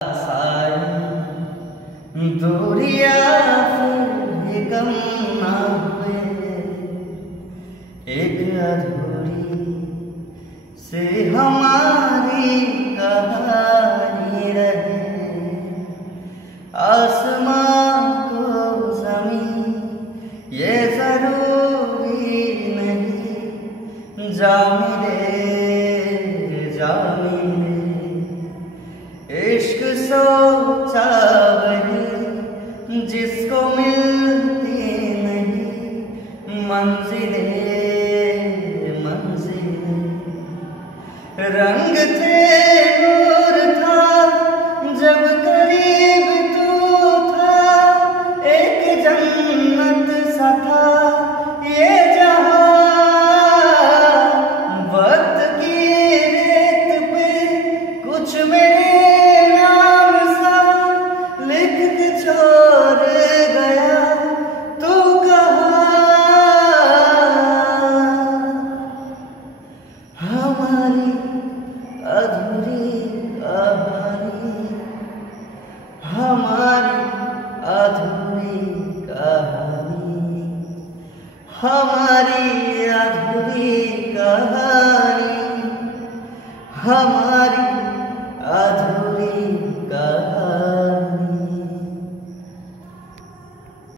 सारी दूरिया फिर कम ना हुए, एक अधूरी से हमारी कहानी रहे। आसमां को ज़मीं ये ज़रूरी नहीं, जा मिले जा मिले। इश्क सोचा वही जिसको मिलती नहीं, मंजिले मंजिले। रंग थे नूर था जब करीब तू था, एक जन्नत सा था ये जहां। वक्त की रेत पे कुछ मेरे नाम सा लिख के छोड़ गया, तू कहाँ। हमारी अधूरी कहानी, हमारी अधूरी कहानी, हमारी अधूरी कहानी, हमारी